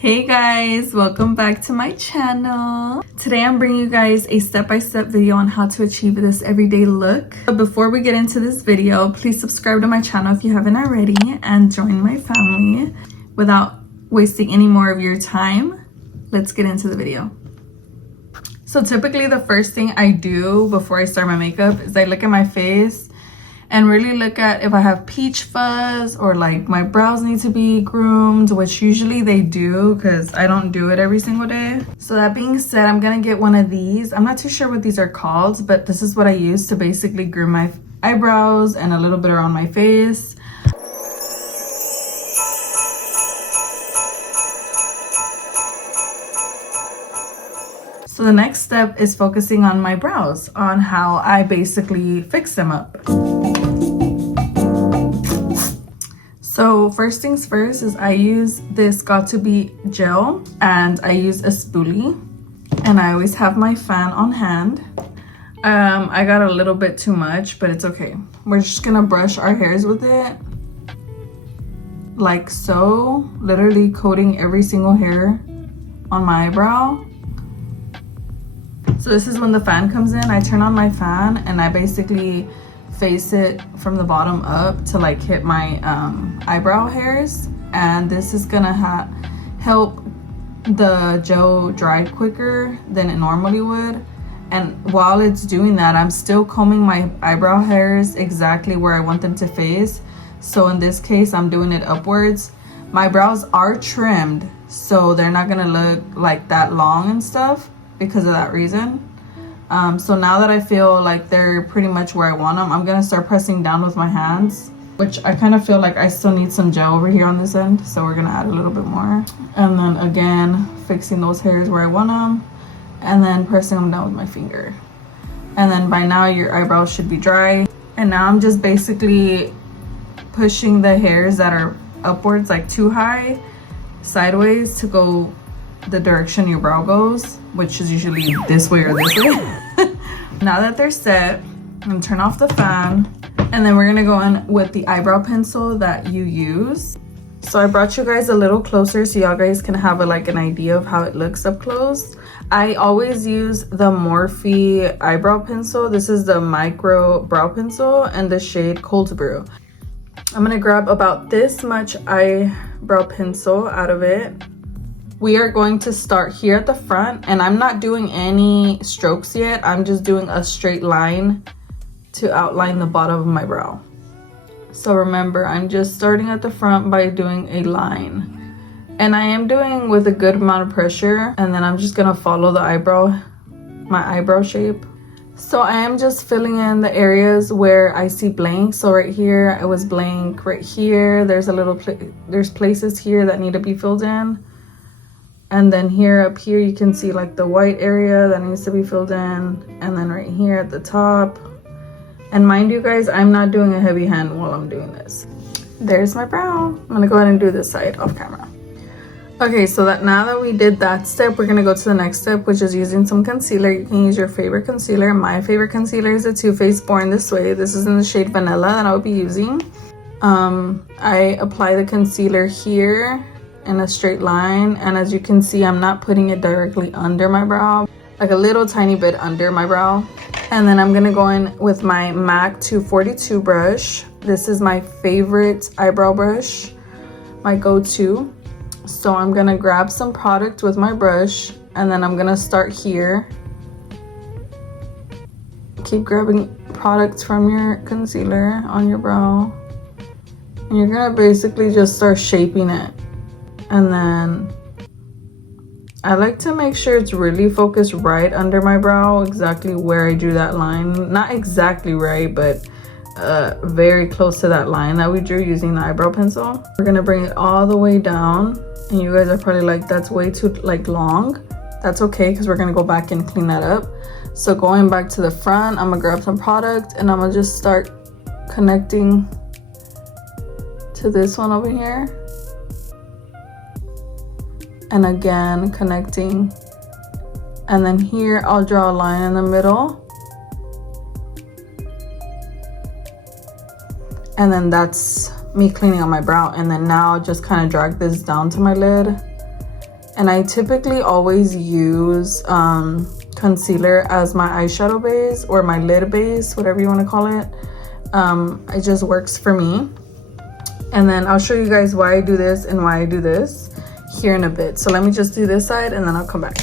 Hey guys, welcome back to my channel. Today I'm bringing you guys a step-by-step video on how to achieve this everyday look. But before we get into this video, please subscribe to my channel if you haven't already and join my family. Without wasting any more of your time, let's get into the video. So typically the first thing I do before I start my makeup is I look at my face and really look at if I have peach fuzz or like my brows need to be groomed, which usually they do because I don't do it every single day. So that being said, I'm gonna get one of these. I'm not too sure what these are called, but this is what I use to basically groom my eyebrows and a little bit around my face. So the next step is focusing on my brows, on how I basically fix them up. So first things first is I use this Got2b gel and I use a spoolie, and I always have my fan on hand. I got a little bit too much, but it's okay. We're just gonna brush our hairs with it like so, literally coating every single hair on my eyebrow. So this is when the fan comes in. I turn on my fan and I basically face it from the bottom up to like hit my eyebrow hairs, and this is gonna help the gel dry quicker than it normally would. And while it's doing that, I'm still combing my eyebrow hairs exactly where I want them to face. So in this case, I'm doing it upwards. My brows are trimmed, so they're not gonna look like that long and stuff because of that reason. So now that I feel like they're pretty much where I want them, I'm gonna start pressing down with my hands, which I kind of feel like I still need some gel over here on this end, so we're gonna add a little bit more. And then again, fixing those hairs where I want them, and then pressing them down with my finger. And then by now your eyebrows should be dry. And now I'm just basically pushing the hairs that are upwards, like too high, sideways to go the direction your brow goes, which is usually this way or this way. Now that they're set, I'm gonna turn off the fan, and then we're gonna go in with the eyebrow pencil that you use. So I brought you guys a little closer so y'all guys can have an idea of how it looks up close. I always use the Morphe eyebrow pencil. This is the micro brow pencil and the shade Cold Brew. I'm gonna grab about this much eyebrow pencil out of it. We are going to start here at the front, and I'm not doing any strokes yet. I'm just doing a straight line to outline the bottom of my brow. So remember, I'm just starting at the front by doing a line. And I am doing with a good amount of pressure, and then I'm just gonna follow the my eyebrow shape. So I am just filling in the areas where I see blank. So right here, I was blank. Right here, there's there's places here that need to be filled in. And then here up here you can see like the white area that needs to be filled in, and then right here at the top. And mind you guys, I'm not doing a heavy hand while I'm doing this. There's my brow. I'm gonna go ahead and do this side off camera. Okay, so now that we did that step, we're gonna go to the next step, which is using some concealer. You can use your favorite concealer. My favorite concealer is the Too Faced Born This Way. This is in the shade Vanilla that I will be using. I apply the concealer here in a straight line, and as you can see, I'm not putting it directly under my brow, like a little tiny bit under my brow. And then I'm gonna go in with my MAC 242 brush. This is my favorite eyebrow brush, my go-to. So I'm gonna grab some product with my brush, and then I'm gonna start here. Keep grabbing products from your concealer on your brow, and you're gonna basically just start shaping it. And then I like to make sure it's really focused right under my brow, exactly where I drew that line. Not exactly right, but very close to that line that we drew using the eyebrow pencil. We're gonna bring it all the way down, and you guys are probably like, that's way too long. That's okay, because we're gonna go back and clean that up. So going back to the front, I'm gonna grab some product and I'm gonna just start connecting to this one over here. And again connecting, and then here I'll draw a line in the middle, and then that's me cleaning on my brow. And then now I'll just kind of drag this down to my lid And I typically always use concealer as my eyeshadow base or my lid base, whatever you want to call it. It just works for me. And then I'll show you guys why I do this and why I do this here in a bit. So let me just do this side and then I'll come back.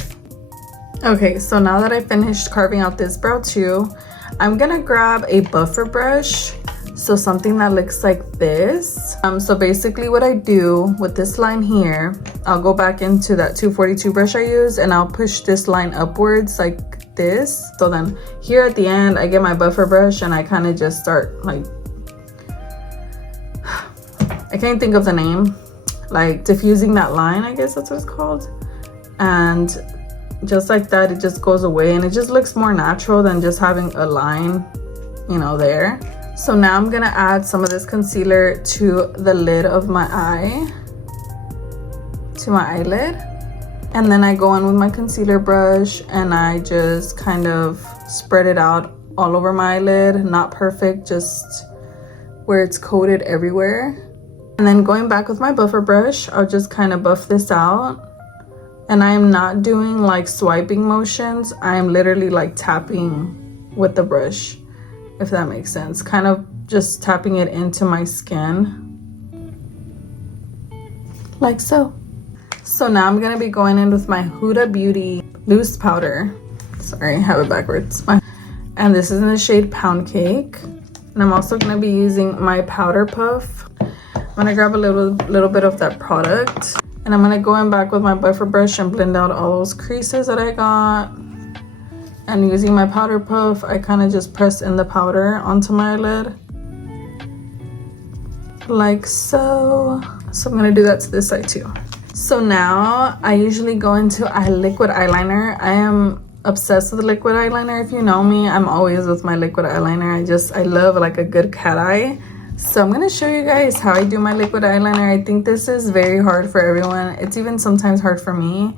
Okay, so now that I finished carving out this brow too, I'm gonna grab a buffer brush. So something that looks like this. So basically what I do with this line here, I'll go back into that 242 brush I used and I'll push this line upwards like this. So then here at the end, I get my buffer brush and I kind of just start like, I can't think of the name, like diffusing that line, I guess that's what it's called. And just like that, it just goes away and it just looks more natural than just having a line, you know, there. So now I'm gonna add some of this concealer to the lid of my eye, to my eyelid. And then I go in with my concealer brush and I just kind of spread it out all over my eyelid. Not perfect, just where it's coated everywhere. And then going back with my buffer brush, I'll just kind of buff this out. And I am not doing like swiping motions. I am literally like tapping with the brush, if that makes sense. Kind of just tapping it into my skin. Like so. So now I'm gonna be going in with my Huda Beauty loose powder. Sorry, I have it backwards. And this is in the shade Pound Cake. And I'm also gonna be using my powder puff. I'm gonna grab a little bit of that product. And I'm gonna go in back with my buffer brush and blend out all those creases that I got. And using my powder puff, I kind of just press in the powder onto my lid. Like so. So I'm gonna do that to this side too. So now I usually go into a liquid eyeliner. I am obsessed with liquid eyeliner. If you know me, I'm always with my liquid eyeliner. I love like a good cat eye. So I'm gonna show you guys how I do my liquid eyeliner. I think this is very hard for everyone. It's even sometimes hard for me.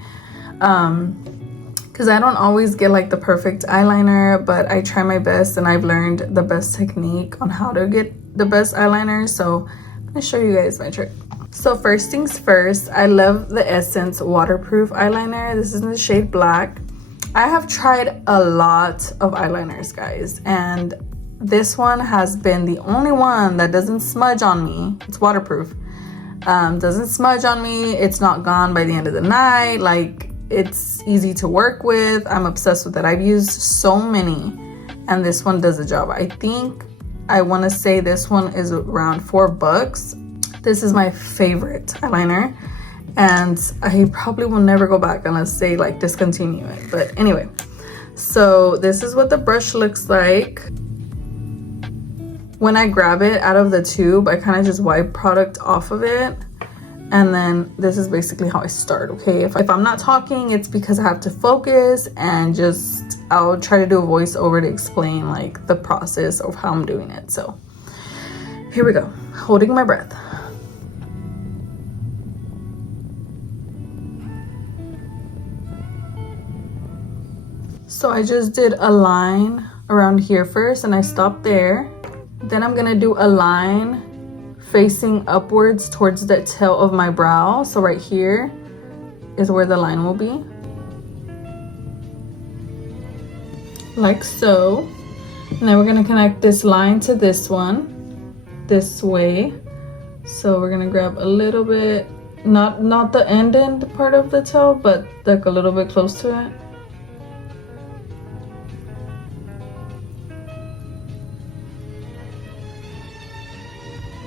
Because I don't always get like the perfect eyeliner, but I try my best and I've learned the best technique on how to get the best eyeliner. So I'm gonna show you guys my trick. So first things first, I love the Essence waterproof eyeliner. This is in the shade Black. I have tried a lot of eyeliners, guys, and this one has been the only one that doesn't smudge on me. It's waterproof. Doesn't smudge on me. It's not gone by the end of the night. Like, it's easy to work with. I'm obsessed with it. I've used so many and this one does the job. I think I want to say this one is around $4. This is my favorite eyeliner and I probably will never go back unless they like discontinue it. But anyway, so this is what the brush looks like. When I grab it out of the tube, I kind of just wipe product off of it. And then this is basically how I start, okay? If I'm not talking, it's because I have to focus and just, I'll try to do a voiceover to explain like the process of how I'm doing it. So here we go, holding my breath. So I just did a line around here first and I stopped there. Then I'm gonna do a line facing upwards towards the tail of my brow. So right here is where the line will be. Like so. And then we're gonna connect this line to this one, this way. So we're gonna grab a little bit, not the end part of the tail, but like a little bit close to it.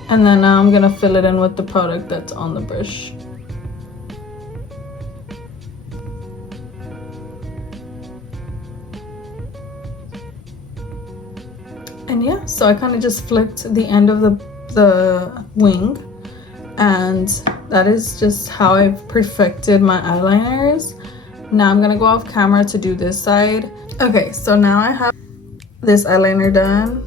And then now I'm gonna fill it in with the product that's on the brush. And yeah, so I kind of just flicked the end of the wing, and that is just how I've perfected my eyeliners. Now I'm gonna go off camera to do this side. Okay, so now I have this eyeliner done.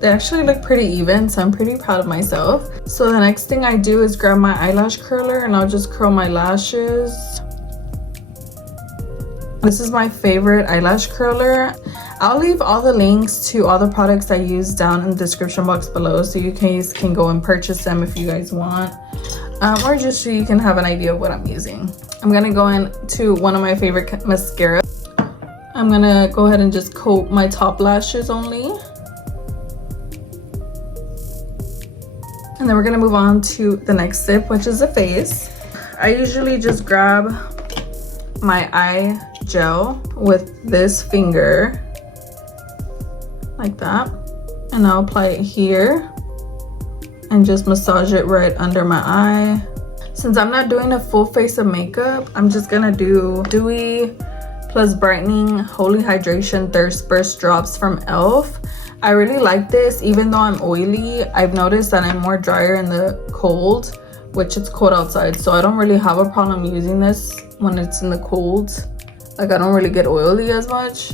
They actually look pretty even, so I'm pretty proud of myself. So the next thing I do is grab my eyelash curler and I'll just curl my lashes. This is my favorite eyelash curler. I'll leave all the links to all the products I use down in the description box below, so you guys can go and purchase them if you guys want. or just so you can have an idea of what I'm using. I'm gonna go into one of my favorite mascara. I'm gonna go ahead and just coat my top lashes only. And then we're gonna move on to the next step, which is the face. I usually just grab my eye gel with this finger, like that. And I'll apply it here and just massage it right under my eye. Since I'm not doing a full face of makeup, I'm just gonna do Dewy Plus Brightening Holy Hydration Thirst Burst Drops from e.l.f. I really like this, even though I'm oily. I've noticed that I'm more drier in the cold, which it's cold outside, so I don't really have a problem using this when it's in the cold. Like, I don't really get oily as much.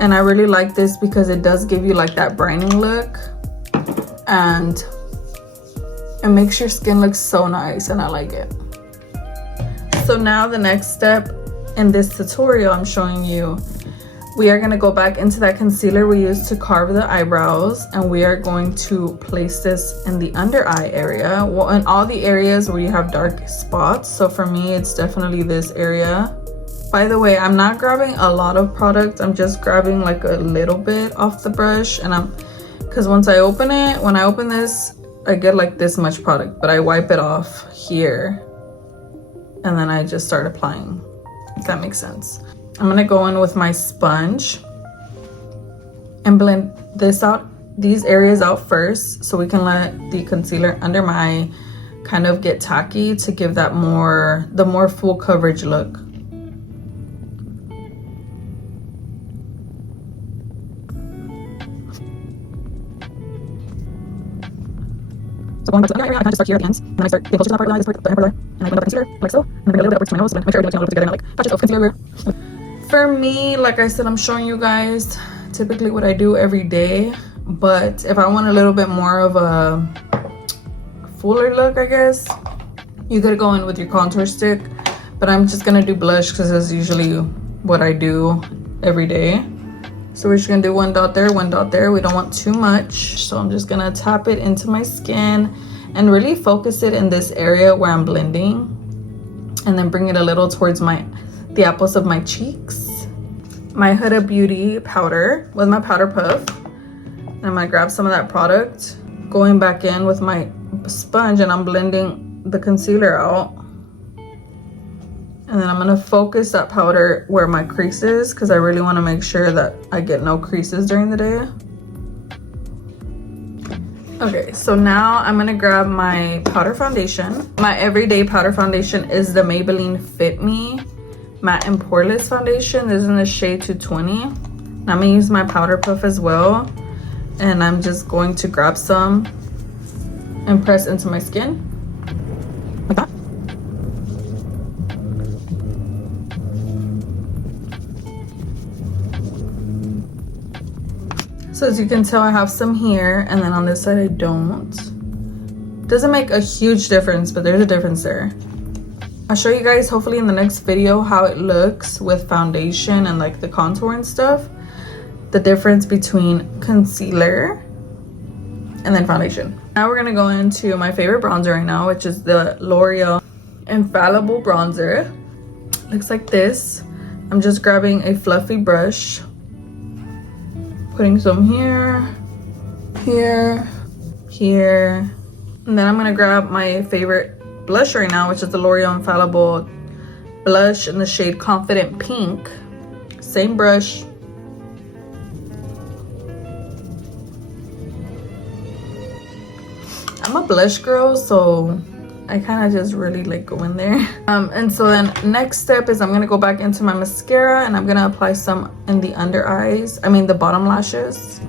And I really like this because it does give you like that brightening look, and it makes your skin look so nice, and I like it. So now the next step in this tutorial I'm showing you, we are going to go back into that concealer we used to carve the eyebrows, and we are going to place this in the under eye area, well, in all the areas where you have dark spots. So for me, it's definitely this area. By the way, I'm not grabbing a lot of product, I'm just grabbing like a little bit off the brush, and because once I open it, when I open this, I get like this much product, but I wipe it off here and then I just start applying, if that makes sense. I'm gonna go in with my sponge and blend this out, these areas out first, so we can let the concealer under my eye kind of get tacky to give that the more full coverage look. So going back to the under area, I kind of just start here at the ends, and then I start getting closer to that part of the eye, this part, the upper eye, and I blend out the concealer like so, and then bring it a little bit upwards to my nose, and make sure everything's all together, and I like patches of concealer. For me, like I said, I'm showing you guys typically what I do every day, but if I want a little bit more of a fuller look, I guess, you could go in with your contour stick, but I'm just gonna do blush because that's usually what I do every day. So we're just gonna do one dot there, one dot there. We don't want too much. So I'm just gonna tap it into my skin and really focus it in this area where I'm blending, and then bring it a little towards the apples of my cheeks. My Huda Beauty powder with my powder puff. And I'm gonna grab some of that product, going back in with my sponge, and I'm blending the concealer out. And then I'm gonna focus that powder where my crease is, because I really want to make sure that I get no creases during the day. Okay, so now I'm gonna grab my powder foundation. My everyday powder foundation is the Maybelline Fit Me Matte and Poreless Foundation. This is in the shade 220. I'm gonna use my powder puff as well, and I'm just going to grab some and press into my skin like that. So as you can tell, I have some here, and then on this side I don't. Doesn't make a huge difference, but there's a difference there. I'll show you guys hopefully in the next video how it looks with foundation and like the contour and stuff. The difference between concealer and then foundation. Now we're gonna go into my favorite bronzer right now, which is the L'Oreal Infallible Bronzer. Looks like this. I'm just grabbing a fluffy brush, putting some here, here, here. And then I'm gonna grab my favorite blush right now, which is the L'Oreal Infallible blush in the shade Confident Pink. Same brush. I'm a blush girl, so I kind of just really like go in there. And so then next step is I'm gonna go back into my mascara, and I'm gonna apply some in the under eyes, I mean the bottom lashes,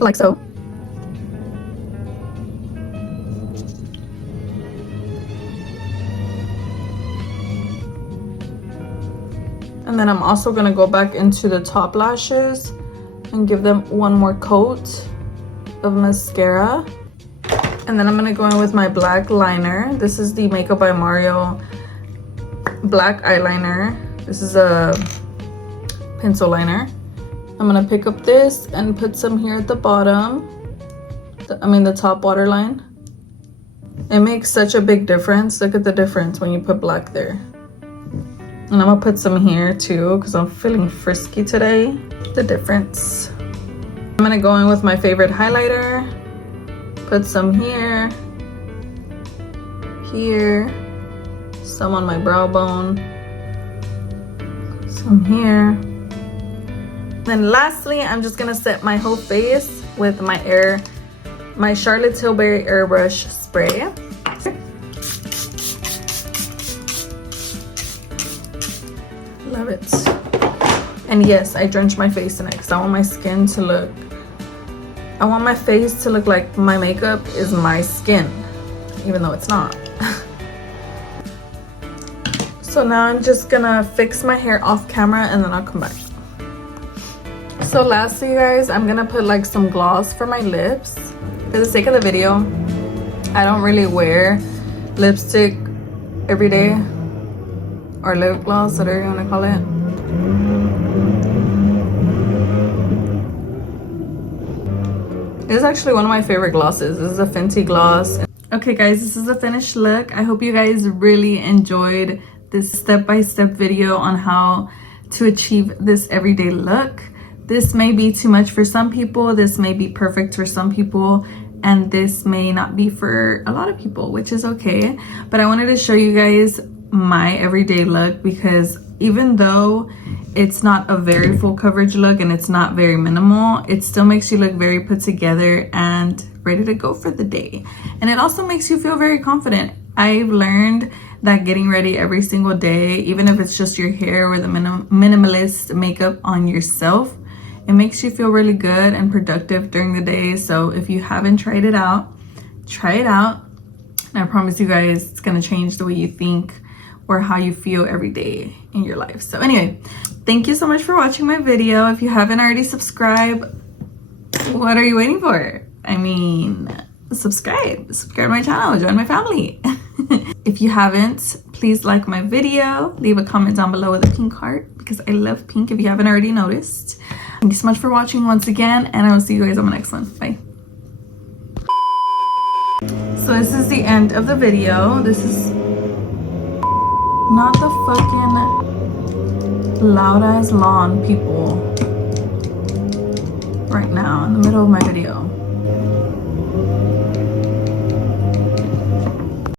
like so. And then I'm also gonna go back into the top lashes and give them one more coat of mascara. And then I'm gonna go in with my black liner. This is the Makeup by Mario black eyeliner. This is a pencil liner. I'm gonna pick up this and put some here at the bottom. The top waterline. It makes such a big difference. Look at the difference when you put black there. And I'm gonna put some here too because I'm feeling frisky today. The difference. I'm gonna go in with my favorite highlighter. Put some here, here, some on my brow bone, some here. Then lastly, I'm just gonna set my whole face with my Charlotte Tilbury airbrush spray. Love it. And yes, I drenched my face in it because I want my skin to look, I want my face to look like my makeup is my skin, even though it's not. So now I'm just gonna fix my hair off camera and then I'll come back. So lastly, you guys, I'm gonna put like some gloss for my lips. For the sake of the video, I don't really wear lipstick every day, or lip gloss, whatever you want to call it. This is actually one of my favorite glosses. This is a Fenty gloss. Okay guys, this is the finished look. I hope you guys really enjoyed this step-by-step video on how to achieve this everyday look. This may be too much for some people, this may be perfect for some people, and this may not be for a lot of people, which is okay. But I wanted to show you guys my everyday look because even though it's not a very full coverage look and it's not very minimal, it still makes you look very put together and ready to go for the day. And it also makes you feel very confident. I've learned that getting ready every single day, even if it's just your hair or the minimalist makeup on yourself, it makes you feel really good and productive during the day. So if you haven't tried it out, try it out. And I promise you guys, it's gonna change the way you think or how you feel every day in your life. So anyway, thank you so much for watching my video. If you haven't already subscribed, what are you waiting for? I mean, subscribe to my channel, join my family. If you haven't, please like my video, leave a comment down below with a pink heart because I love pink if you haven't already noticed. Thank you so much for watching once again, and I will see you guys on the next one. Bye. So this is the end of the video. This is not the fucking loud ass lawn people right now in the middle of my video.